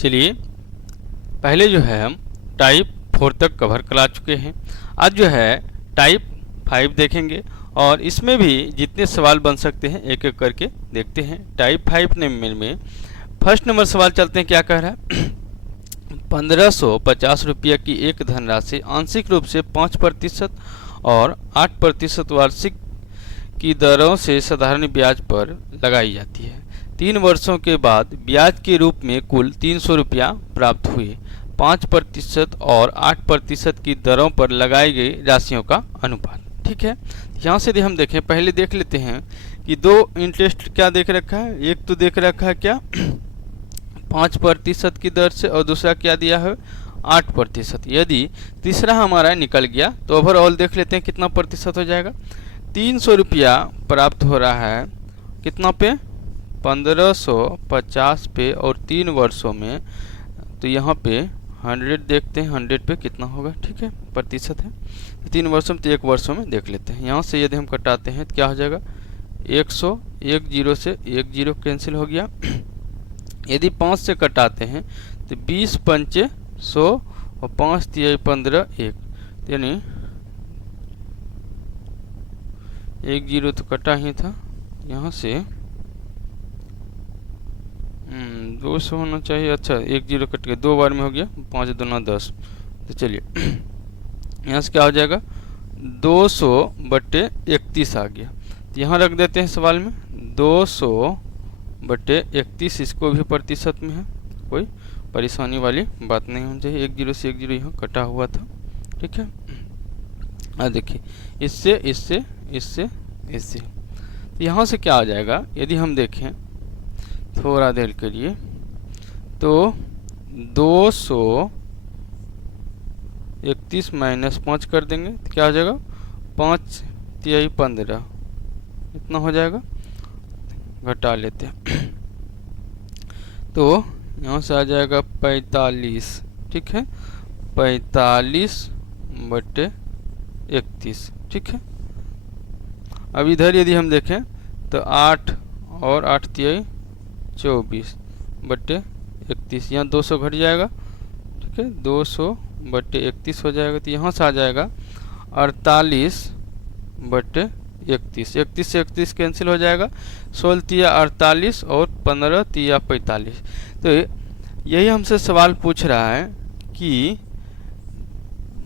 चलिए, पहले जो है हम टाइप 4 तक कवर करा चुके हैं। आज जो है टाइप 5 देखेंगे और इसमें भी जितने सवाल बन सकते हैं एक एक करके देखते हैं। टाइप 5 में फर्स्ट नंबर सवाल चलते हैं, क्या कह रहा है 1550 रुपया की एक धनराशि आंशिक रूप से 5% और 8% वार्षिक की दरों से साधारण ब्याज पर लगाई जाती है। 3 वर्षों के बाद ब्याज के रूप में कुल 300 रुपया प्राप्त हुए। 5% और 8% की दरों पर लगाई गई राशियों का अनुपात। ठीक है, यहाँ से यदि हम देखें, पहले देख लेते हैं कि दो इंटरेस्ट क्या देख रखा है। एक तो देख रखा है क्या 5% की दर से और दूसरा क्या दिया है 8%। यदि तीसरा हमारा निकल गया तो ओवरऑल देख लेते हैं कितना प्रतिशत हो जाएगा। 300 रुपया प्राप्त हो रहा है कितना पे 1550 पे और 3 वर्षों में, तो यहाँ पे 100 देखते हैं 100 पे कितना होगा। ठीक है, प्रतिशत है 3 वर्षों में, तो 1 वर्षों में देख लेते हैं। यहाँ से यदि हम कटाते हैं तो क्या हो जाएगा 100, 1 0 से 1 0 कैंसिल हो गया। यदि 5 से कटाते हैं तो 20 पंचे 100 और 5 तिहाई 15 1, यानी 1 0 तो कटा ही था। यहाँ से 200 होना चाहिए। अच्छा 1 0 कट गया, 2 बार में हो गया, 5 दूना 10। तो चलिए यहाँ से क्या हो जाएगा 200/31 आ गया। तो यहाँ रख देते हैं सवाल में 200/31, इसको भी प्रतिशत में है, कोई परेशानी वाली बात नहीं होनी चाहिए। 1 0 से 1 0 यहाँ कटा हुआ था। ठीक है, देखिए इससे इससे इससे इससे, तो यहाँ से क्या आ जाएगा यदि हम देखें थोड़ा देर के लिए, तो 231 माइनस 5 कर देंगे तो क्या हो जाएगा 5 तिहाई 15, इतना हो जाएगा। घटा लेते हैं तो यहाँ से आ जाएगा 45। ठीक है, 45/31। ठीक है, अब इधर यदि हम देखें तो 8 और 8 तिहाई 24/31, यहाँ 200 घट जाएगा। ठीक है, 200/31 हो जाएगा। तो यहाँ से आ जाएगा 48/31। 31 से 31 कैंसिल हो जाएगा, 16 तिया 48 और 15 तिया 45। तो यही हमसे सवाल पूछ रहा है कि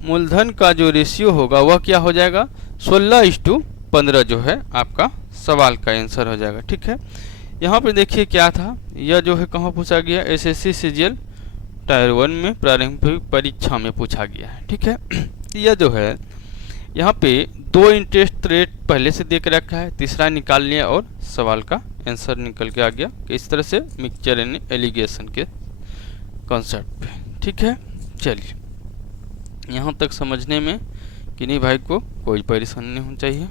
मूलधन का जो रेशियो होगा वह क्या हो जाएगा 16:15 जो है आपका सवाल का आंसर हो जाएगा। ठीक है, यहाँ पे देखिए क्या था, यह जो है कहाँ पूछा गया एसएससी सीजीएल टायर 1 में प्रारंभिक परीक्षा में पूछा गया है। ठीक है, यह जो है यहाँ पे 2 इंटरेस्ट रेट पहले से देख रखा है, तीसरा निकाल लिया और सवाल का आंसर निकल के आ गया कि इस तरह से मिक्सचर एंड एलिगेशन के कॉन्सेप्ट पे। ठीक है, चलिए यहाँ तक समझने में किन्हीं भाई को कोई परेशानी नहीं होनी चाहिए।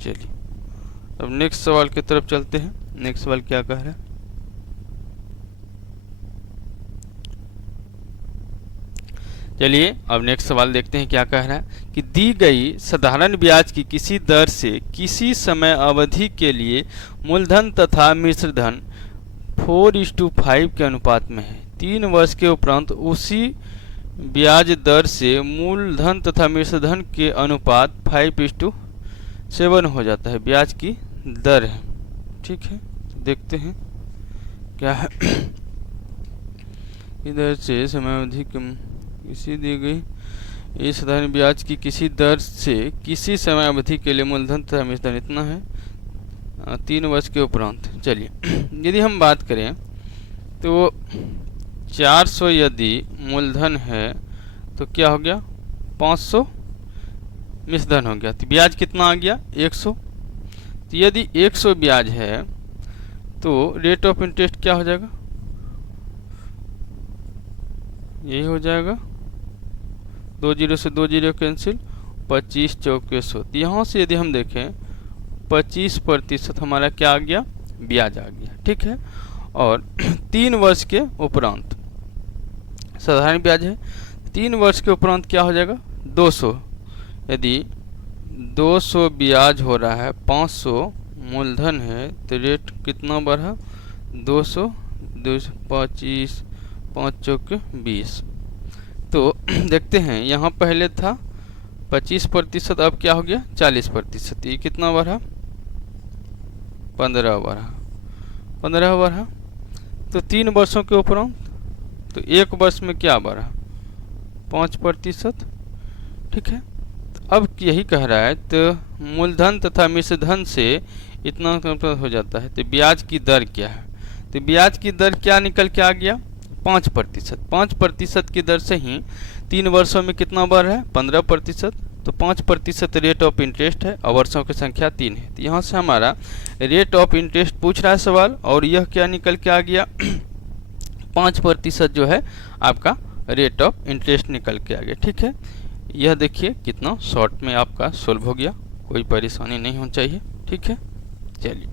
चलिए अब नेक्स्ट सवाल की तरफ चलते हैं। नेक्स्ट सवाल क्या कह रहा है, चलिए अब नेक्स्ट सवाल देखते हैं क्या कह रहा है कि दी गई साधारण ब्याज की किसी दर से किसी समय अवधि के लिए मूलधन तथा मिश्रधन 4:5 के अनुपात में है। 3 वर्ष के उपरांत उसी ब्याज दर से मूलधन तथा मिश्रधन के अनुपात 5:7 हो जाता है। ब्याज की दर है। ठीक है, देखते हैं क्या है। इधर से समय अवधि किसी दी गई ये साधारण ब्याज की किसी दर से किसी समय अवधि के लिए मूलधन तथा मिश्रधन इतना है 3 वर्ष के उपरांत। चलिए यदि हम बात करें तो 400 यदि मूलधन है तो क्या हो गया 500 मिश्रधन हो गया, तो ब्याज कितना आ गया 100। तो यदि 100 ब्याज है तो रेट ऑफ इंटरेस्ट क्या हो जाएगा, यही हो जाएगा 2 0 से 2 0 कैंसिल, 25 चौके 100। तो यहाँ से यदि हम देखें 25% हमारा क्या आ गया ब्याज आ गया। ठीक है, और 3 वर्ष के उपरांत साधारण ब्याज है, 3 वर्ष के उपरांत क्या हो जाएगा 200। यदि 200 ब्याज हो रहा है 500 मूलधन है तो रेट कितना बढ़ा 200 2 25, 5 चौके 20। तो देखते हैं, यहाँ पहले था 25%, अब क्या हो गया 40%। ये कितना बढ़ा? 15 बढ़ा, 15 बढ़ा। तो 3 वर्षों के उपरांत तो 1 वर्ष में क्या बढ़ा? 5%। ठीक है, अब यही कह रहा है, तो मूलधन तथा मिश्रधन से इतना हो जाता है। तो ब्याज की दर क्या है? तो ब्याज की दर क्या निकल के आ गया? 5%। 5% की दर से ही 3 वर्षों में कितना बढ़ रहा है? 15%। तो 5% रेट ऑफ इंटरेस्ट है और वर्षों की संख्या 3 है। तो यहाँ से हमारा रेट ऑफ इंटरेस्ट पूछ रहा है सवाल, और यह क्या निकल के आ गया? 5% जो है आपका रेट ऑफ इंटरेस्ट निकल के आ गया। ठीक है, यह देखिए कितना शॉर्ट में आपका सोल्व हो गया, कोई परेशानी नहीं होनी चाहिए। ठीक है, चलिए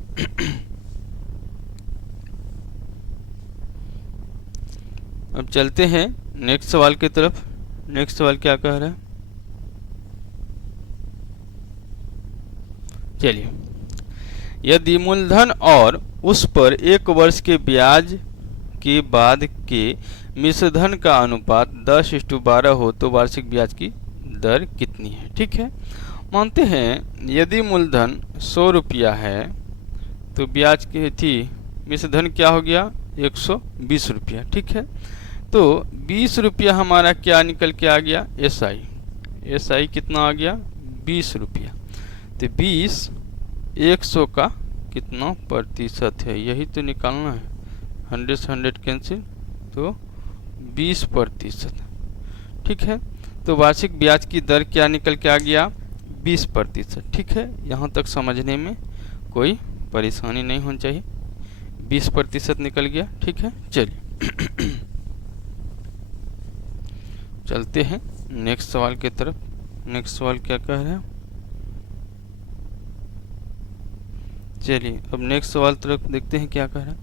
अब चलते हैं नेक्स्ट सवाल की तरफ। नेक्स्ट सवाल क्या कह रहा है? चलिए, यदि मूलधन और उस पर 1 वर्ष के ब्याज के बाद के मिश्रधन का अनुपात 10:12 हो तो वार्षिक ब्याज की दर कितनी है? ठीक है, मानते हैं यदि मूलधन 100 रुपया है तो ब्याज की थी मिश्रधन क्या हो गया? 120 रुपया। ठीक है, तो 20 रुपया हमारा क्या निकल के आ गया? एसआई। एसआई कितना आ गया? 20 रुपया। तो 20 100 का कितना प्रतिशत है, यही तो निकालना है। 100 से 100 कैंसिल, तो 20%। ठीक है, तो वार्षिक ब्याज की दर क्या निकल के आ गया? 20%। ठीक है, यहाँ तक समझने में कोई परेशानी नहीं होनी चाहिए। 20% निकल गया। ठीक है, चलिए चलते हैं नेक्स्ट सवाल की तरफ। नेक्स्ट सवाल क्या कह रहे हैं? चलिए अब नेक्स्ट सवाल तरफ देखते हैं क्या कह रहा है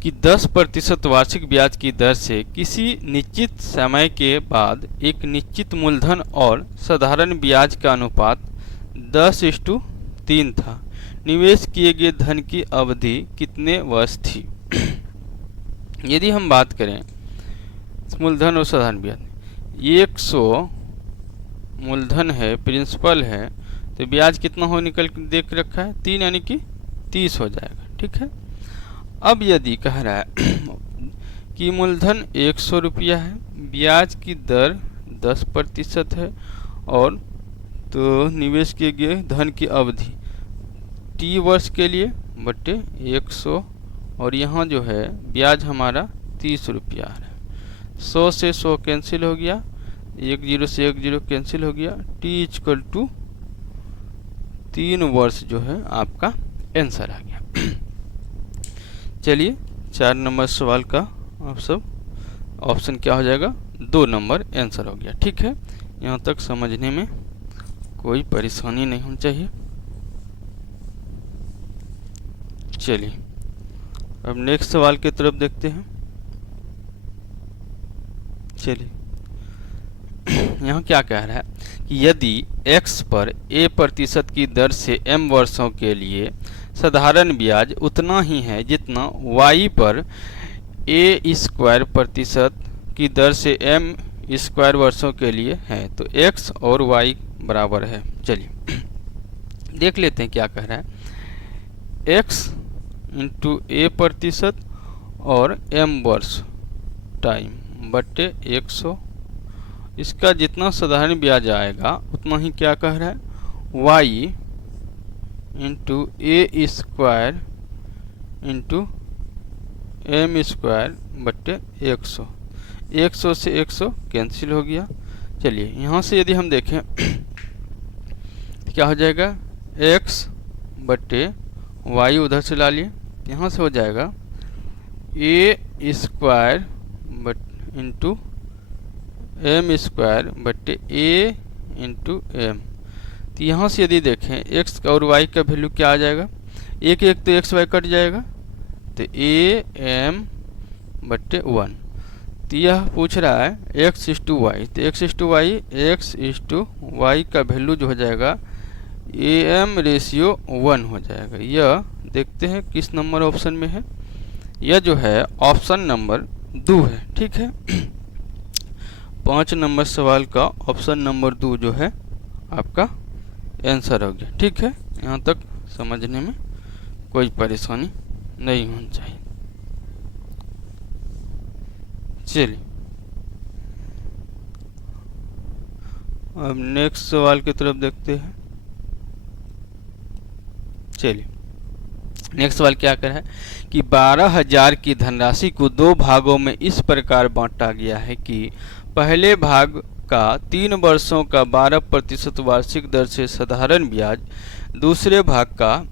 कि 10% वार्षिक ब्याज की दर से किसी निश्चित समय के बाद एक निश्चित मूलधन और साधारण ब्याज का अनुपात 10:3 था। निवेश किए गए धन की अवधि कितने वर्ष थी? यदि हम बात करें मूलधन और साधारण ब्याज, 100 मूलधन है, प्रिंसिपल है, तो ब्याज कितना हो निकल देख रखा है? 3, यानी कि 30 हो जाएगा। ठीक है, अब यदि कह रहा है कि मूलधन 100 रुपया है, ब्याज की दर 10% है, और तो निवेश किए गए धन की अवधि T वर्ष के लिए बटे 100, और यहाँ जो है ब्याज हमारा 30 रुपया आ रहा है। 100 से 100 कैंसिल हो गया, 10 से 10 कैंसिल हो गया। T = 3 वर्ष जो है आपका आंसर आ गया। चलिए 4 नंबर सवाल का आप सब ऑप्शन क्या हो जाएगा? 2 नंबर आंसर हो गया। ठीक है, यहाँ तक समझने में कोई परेशानी नहीं होनी चाहिए। चलिए अब नेक्स्ट सवाल की तरफ देखते हैं। चलिए यहाँ क्या कह रहा है कि यदि x पर a% की दर से m वर्षों के लिए साधारण ब्याज उतना ही है जितना y पर a² की दर से m² वर्षों के लिए है, तो x और y बराबर है। चलिए देख लेते हैं क्या कह रहा है। x × a% और m वर्ष टाइम बटे 100, इसका जितना साधारण ब्याज आएगा उतना ही क्या कह रहा है? y × a² × m² बटे 100। 100 से 100 कैंसिल हो गया। चलिए यहाँ से यदि हम देखें तो क्या हो जाएगा? x बटे y उधर से ला लिए, यहाँ से हो जाएगा a² × m² बटे a × m। तो यहाँ से यदि देखें x और y का वैल्यू क्या आ जाएगा? एक तो x y कट जाएगा, तो a m बटे 1। तो यह पूछ रहा है x = y, तो x = y का वैल्यू जो हो जाएगा am रेशियो 1 हो जाएगा। यह देखते हैं किस नंबर ऑप्शन में है। यह जो है ऑप्शन नंबर 2 है। ठीक है, 5 नंबर सवाल का ऑप्शन नंबर 2 जो है आपका आंसर हो गया। ठीक है, यहाँ तक समझने में कोई परेशानी नहीं होनी चाहिए। चलिए अब नेक्स्ट सवाल की तरफ देखते हैं। चलिए नेक्स्ट सवाल क्या कर है कि 12,000 की धनराशि को 2 भागों में इस प्रकार बांटा गया है कि पहले भाग का 3 वर्षों का 12% वार्षिक दर से साधारण ब्याज, दूसरे भाग का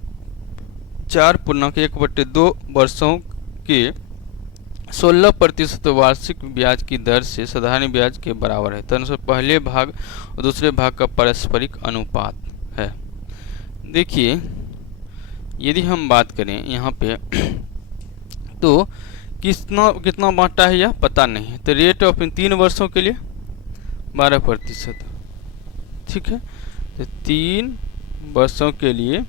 4.1/2 वर्षों के 16% वार्षिक ब्याज की दर से साधारण ब्याज के बराबर है। तो पहले भाग और दूसरे भाग का पारस्परिक अनुपात है। देखिए यदि हम बात करें यहाँ पे तो कितना बांटा है यह पता नहीं है। तो रेट ऑफ 3 वर्षों के लिए 12%। ठीक है, तो 3 वर्षों के लिए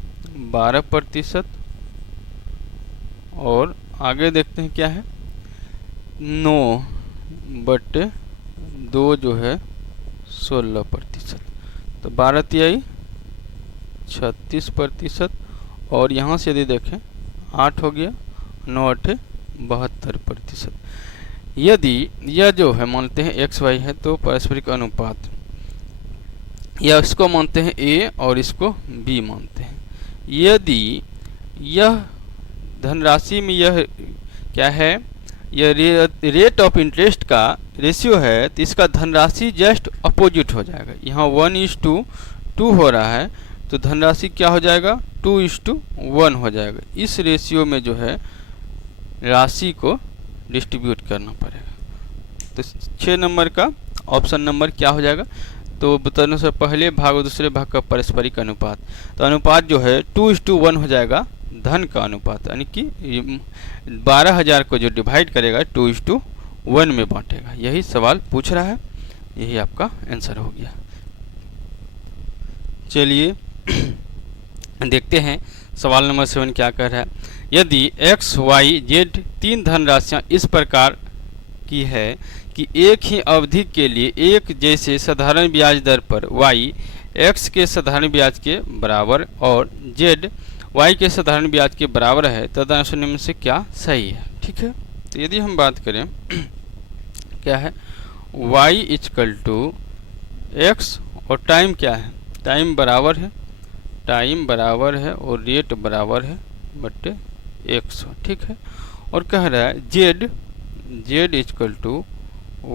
12% और आगे देखते हैं क्या है 9/2 जो है 16%। तो 12 तिहाई 36% और यहाँ से यदि देखें 8 हो गया, 9 × 8 72%। यदि यह जो है मानते हैं XY है तो पारस्परिक अनुपात, या इसको मानते हैं A और इसको B मानते हैं। यदि यह धनराशि में यह क्या है, यह रेट ऑफ इंटरेस्ट का रेशियो है तो इसका धनराशि जस्ट अपोजिट हो जाएगा। यहाँ 1:2 हो रहा है तो धनराशि क्या हो जाएगा 2:1 हो जाएगा। इस रेशियो में जो है राशि को डिस्ट्रीब्यूट करना पड़ेगा। तो 6 नंबर का ऑप्शन नंबर क्या हो जाएगा, तो बताने से पहले भाग और दूसरे भाग का पारस्परिक अनुपात। तो अनुपात जो है 2:1 हो जाएगा धन का अनुपात, यानी कि 12,000 को जो डिवाइड करेगा 2:1 में बांटेगा। यही सवाल पूछ रहा है, यही आपका आंसर हो गया। चलिए देखते हैं सवाल नंबर 7 क्या कह रहा है। यदि x, y, z 3 धनराशियाँ इस प्रकार की है कि एक ही अवधि के लिए एक जैसे साधारण ब्याज दर पर y x के साधारण ब्याज के बराबर और z y के साधारण ब्याज के बराबर है, तदनुसार निम्न में से क्या सही है। ठीक है, तो यदि हम बात करें क्या है y = x और टाइम क्या है, टाइम बराबर है और रेट बराबर है बटे 100। ठीक है, और कह रहा है z =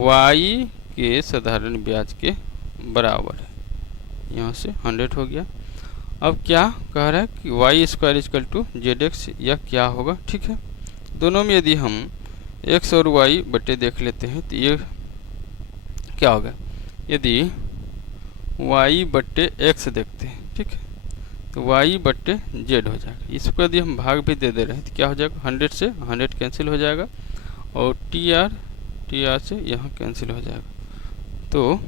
y के साधारण ब्याज के बराबर है, यहाँ से 100 हो गया। अब क्या कह रहा है कि y² = zx, यह क्या होगा। ठीक है, दोनों में यदि हम x और y बटे देख लेते हैं तो ये क्या होगा, यदि y बटे x देखते हैं, ठीक है, तो y बटे z हो जाएगा। इसको यदि हम भाग भी दे रहे हैं तो क्या हो जाएगा 100 से 100 कैंसिल हो जाएगा और TR से यहाँ कैंसिल हो जाएगा। तो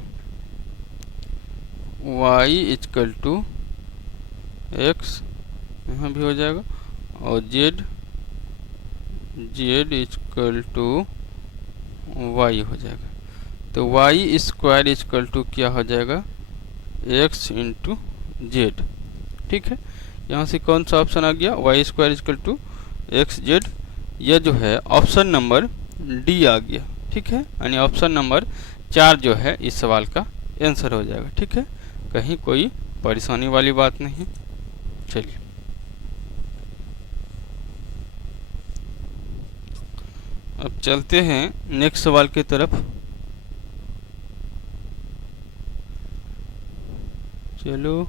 y = x यहाँ भी हो जाएगा और z = y हो जाएगा। तो y² क्या हो जाएगा x × z। ठीक है, यहाँ से कौन सा ऑप्शन आ गया y² = xz, यह जो है ऑप्शन नंबर डी आ गया। ठीक है, यानी ऑप्शन नंबर 4 जो है इस सवाल का आंसर हो जाएगा। ठीक है, कहीं कोई परेशानी वाली बात नहीं है। चलिए अब चलते हैं नेक्स्ट सवाल की तरफ। चलिए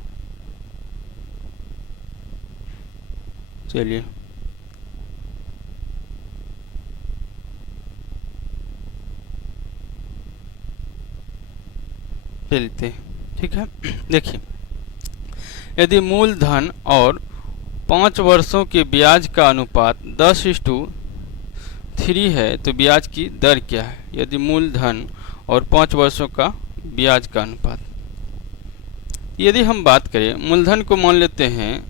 चलते हैं। ठीक है, देखिए यदि मूलधन और 5 वर्षों के ब्याज का अनुपात 10:3 है तो ब्याज की दर क्या है। यदि मूलधन और 5 वर्षों का ब्याज का अनुपात, यदि हम बात करें मूलधन को मान लेते हैं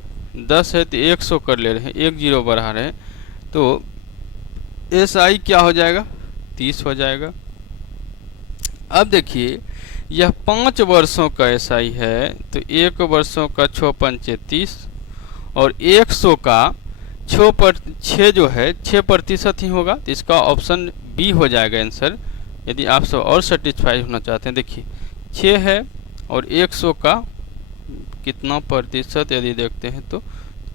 10 है तो 100 कर ले रहे हैं, 1 0 बढ़ा रहे हैं, तो SI क्या हो जाएगा, 30 हो जाएगा। अब देखिए यह 5 वर्षों का SI है, तो 1 वर्षों का 6 पंचे 30 और 100 का 6 जो है 6% ही होगा, तो इसका ऑप्शन बी हो जाएगा आंसर। यदि आप सब और सेटिस्फाई होना चाहते हैं, देखिए 6 है और 100 का कितना प्रतिशत यदि देखते हैं तो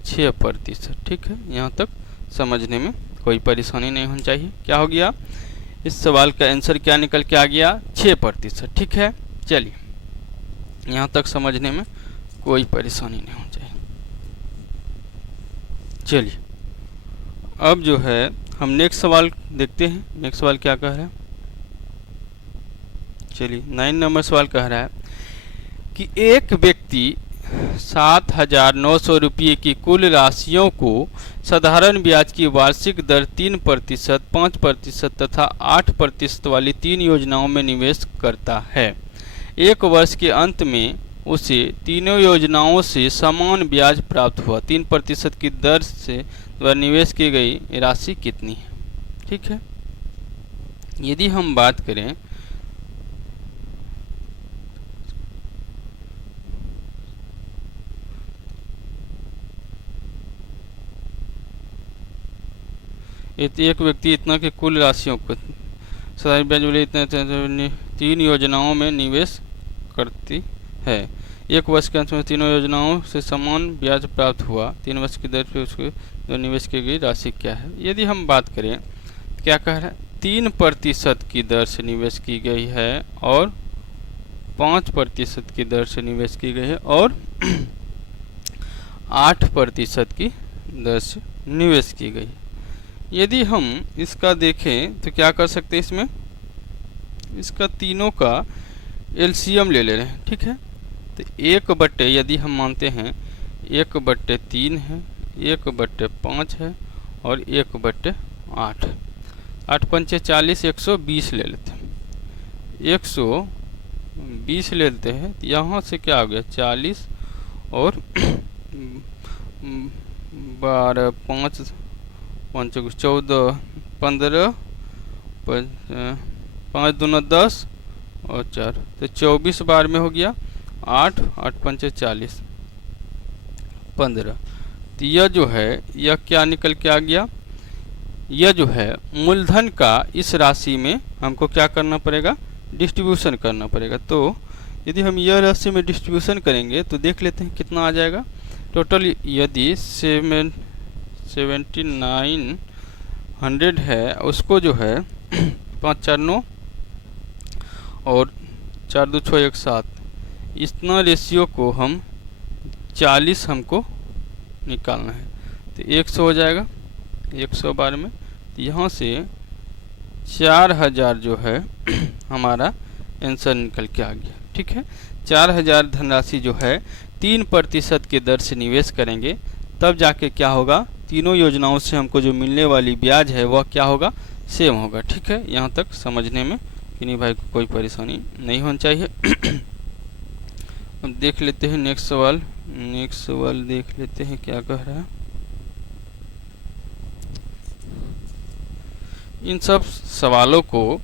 6%। ठीक है, यहाँ तक समझने में कोई परेशानी नहीं होनी चाहिए। क्या हो गया, इस सवाल का आंसर क्या निकल के आ गया, 6%। ठीक है, चलिए यहाँ तक समझने में कोई परेशानी नहीं होनी चाहिए। चलिए अब जो है हम नेक्स्ट सवाल देखते हैं। नेक्स्ट सवाल क्या कह रहा है, चलिए 9 नंबर सवाल कह रहा है कि एक व्यक्ति 7,900 रुपये की कुल राशियों को साधारण ब्याज की वार्षिक दर 3%, 5% तथा 8% वाली 3 योजनाओं में निवेश करता है। एक वर्ष के अंत में उसे तीनों योजनाओं से समान ब्याज प्राप्त हुआ। 3% की दर से द्वारा निवेश की गई राशि कितनी है। ठीक है, यदि हम बात करें एक व्यक्ति इतना की कुल राशियों को साधारण ब्याज वाले इतने 3 योजनाओं में निवेश करती है। एक वर्ष के अंत में तीनों योजनाओं से समान ब्याज प्राप्त हुआ। 3 वर्ष की दर पे उसको जो निवेश की गई राशि क्या है। यदि हम बात करें, क्या कह रहा है, 3% की दर से निवेश की गई है और 5% की दर से निवेश की गई है और 8% की दर से निवेश की गई। यदि हम इसका देखें तो क्या कर सकते हैं, इसमें इसका तीनों का LCM ले ले रहे हैं। ठीक है, तो 1/, यदि हम मानते हैं 1/3 है, 1/5 है और 1/8। 8 पंचे 40, 120 ले लेते हैं। 120 ले लेते हैं, तो यहाँ से क्या हो गया 40 और 12, 5 5 14, 15, 5 दूना 10 और 4, तो 24 बार में हो गया 8, 8 पंचे 40, 15। तो यह जो है यह क्या निकल के आ गया, यह जो है मूलधन का इस राशि में हमको क्या करना पड़ेगा, डिस्ट्रीब्यूशन करना पड़ेगा। तो यदि हम यह राशि में डिस्ट्रीब्यूशन करेंगे तो देख लेते हैं कितना आ जाएगा टोटल। यदि 7,900 है, उसको जो है 5 4 9 और 4 2 6 1 7, इतना रेशियो को हम 40 हमको निकालना है, तो 100 हो जाएगा 100 बार में। तो यहाँ से 4,000 जो है हमारा आंसर निकल के आ गया। ठीक है, 4,000 धनराशि जो है 3% की दर से निवेश करेंगे, तब जाके क्या होगा, तीनों योजनाओं से हमको जो मिलने वाली ब्याज है वह क्या होगा, सेम होगा। ठीक है, यहाँ तक समझने में किन्हीं भाई को कोई परेशानी नहीं होनी चाहिए। अब देख लेते हैं नेक्स्ट सवाल। नेक्स्ट सवाल देख लेते हैं क्या कह रहा है। इन सब सवालों को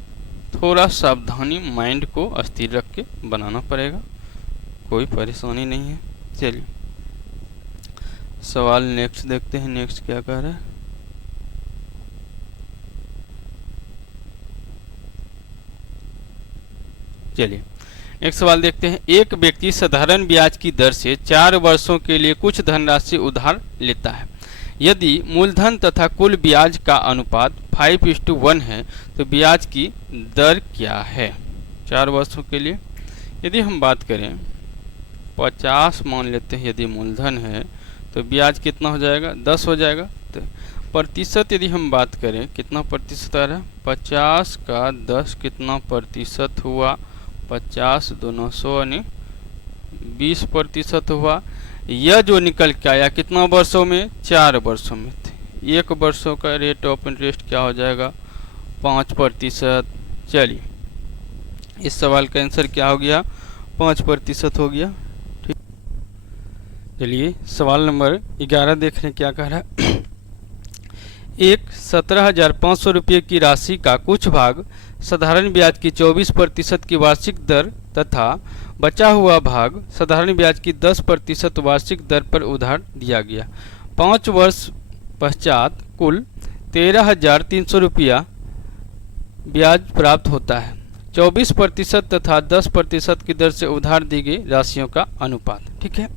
थोड़ा सावधानी माइंड को स्थिर रख के बनाना पड़ेगा, कोई परेशानी नहीं है। चलिए सवाल नेक्स्ट देखते हैं, नेक्स्ट क्या कह रहा है। चलिए नेक्स्ट सवाल देखते हैं। एक व्यक्ति साधारण ब्याज की दर से 4 वर्षों के लिए कुछ धनराशि उधार लेता है। यदि मूलधन तथा कुल ब्याज का अनुपात 5:1 है तो ब्याज की दर क्या है 4 वर्षों के लिए। यदि हम बात करें 50 मान लेते हैं, यदि मूलधन है तो ब्याज कितना हो जाएगा, 10 हो जाएगा। तो प्रतिशत यदि हम बात करें कितना प्रतिशत आ रहा है, 50 का 10 कितना प्रतिशत हुआ, 50 दूना 100 यानी 20% हुआ। यह जो निकल के आया कितना वर्षों में, 4 वर्षों में। 1 वर्षों का रेट ऑफ इंटरेस्ट क्या हो जाएगा, 5%। चलिए इस सवाल का आंसर क्या हो गया, 5% हो गया। ठीक, चलिए सवाल नंबर 11 देख रहे हैं क्या कह रहा है। एक 17,500 रुपये की राशि का कुछ भाग साधारण ब्याज की 24% की वार्षिक दर तथा बचा हुआ भाग साधारण ब्याज की 10% वार्षिक दर पर उधार दिया गया। 5 वर्ष पश्चात कुल 13,300 रुपया ब्याज प्राप्त होता है। 24% तथा 10% की दर से उधार दी गई राशियों का अनुपात। ठीक है,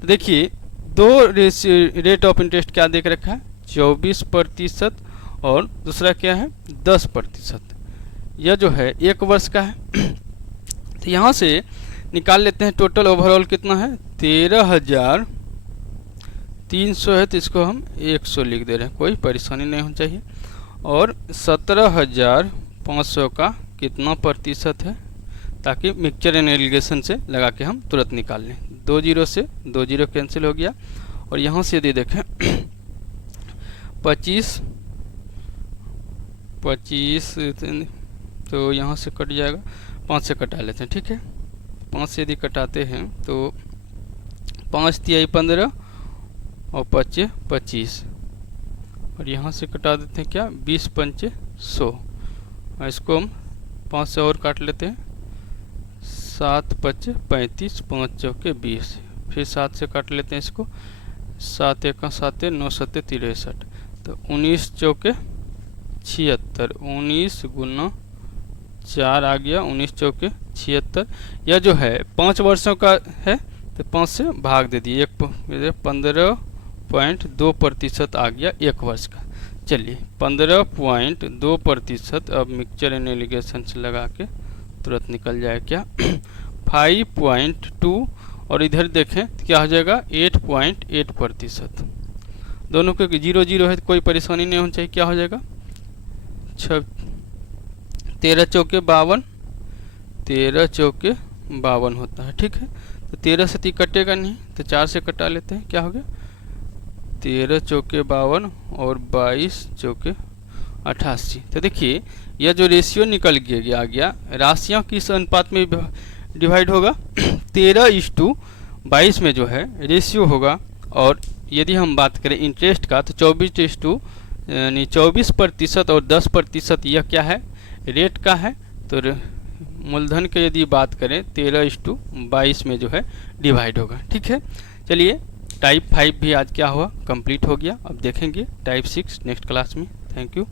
तो देखिए दो रेट ऑफ इंटरेस्ट क्या देख रखा है, 24% और दूसरा क्या है 10%। यह जो है 1 वर्ष का है। तो यहाँ से निकाल लेते हैं टोटल ओवरऑल कितना है, 13,300 है, तो इसको हम 100 लिख दे रहे हैं, कोई परेशानी नहीं होनी चाहिए। और 17,500 का कितना प्रतिशत है, ताकि मिक्सचर एंड एलिगेशन से लगा के हम तुरंत निकाल लें। 2 जीरो से 2 जीरो कैंसिल हो गया। और यहाँ से यदि देखें 25 तो यहाँ से कट जाएगा, 5 से कटा लेते हैं। ठीक है, 5 से यदि कटाते हैं तो 5 तिहाई 15 और 5 25, और यहाँ से कटा देते हैं क्या 20 पंचे 100। इसको हम 5 से और काट लेते हैं, 7 5 35, 5 चौके 20, फिर 7 से काट लेते हैं इसको, 7 1 7 9 7 63, तो 19 चौके 76, 19 गुना 4 आ गया, 19 चौके 76। यह जो है 5 वर्षों का है, तो 5 से भाग दे दिए, 15.2% आ गया 1 वर्ष का। चलिए 15.2% अब मिक्सचर एंड एलिगेशन से लगा के तुरंत निकल जाए क्या 5.2, और इधर देखें तो क्या हो जाएगा 8.8%। दोनों के 0 0 है तो कोई परेशानी नहीं होनी चाहिए। क्या हो जाएगा 13 चौके 52, 13 चौके 52 होता है। ठीक है, तो 13 से 3 कटेगा नहीं, तो 4 से कटा लेते हैं, क्या हो गया 13 चौके 52 और 22 चौके 88। तो देखिए यह जो रेशियो निकल गया राशियां किस अनुपात में डिवाइड होगा 13:22 में जो है रेशियो होगा। और यदि हम बात करें इंटरेस्ट का तो 24% और 10% यह क्या है रेट का है। तो मूलधन के यदि बात करें 13:22 में जो है डिवाइड होगा। ठीक है, चलिए टाइप 5 भी आज क्या हुआ कंप्लीट हो गया। अब देखेंगे टाइप 6 नेक्स्ट क्लास में। Thank you.